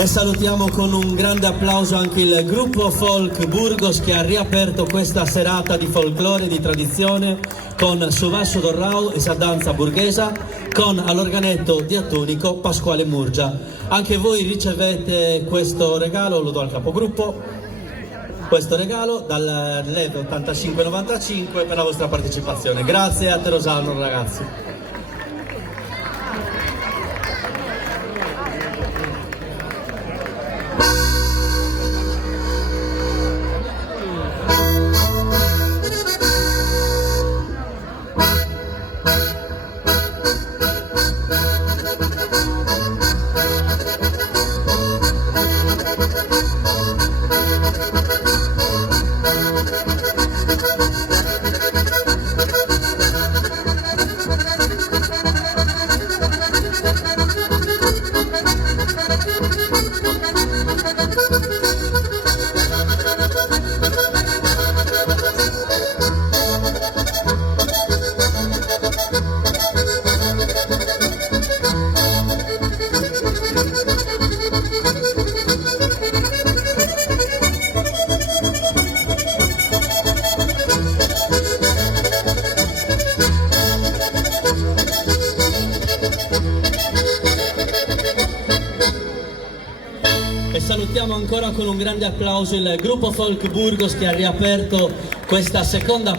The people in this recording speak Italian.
E salutiamo con un grande applauso anche il gruppo Folk Burgos che ha riaperto questa serata di folklore e di tradizione con Suvasso Dorrao e sa danza burghesa, con all'organetto diatonico Pasquale Murgia. Anche voi ricevete questo regalo, lo do al capogruppo, questo regalo dal LED 8595 per la vostra partecipazione. Grazie a Terosano ragazzi. Salutiamo ancora con un grande applauso il gruppo Folk Burgos che ha riaperto questa seconda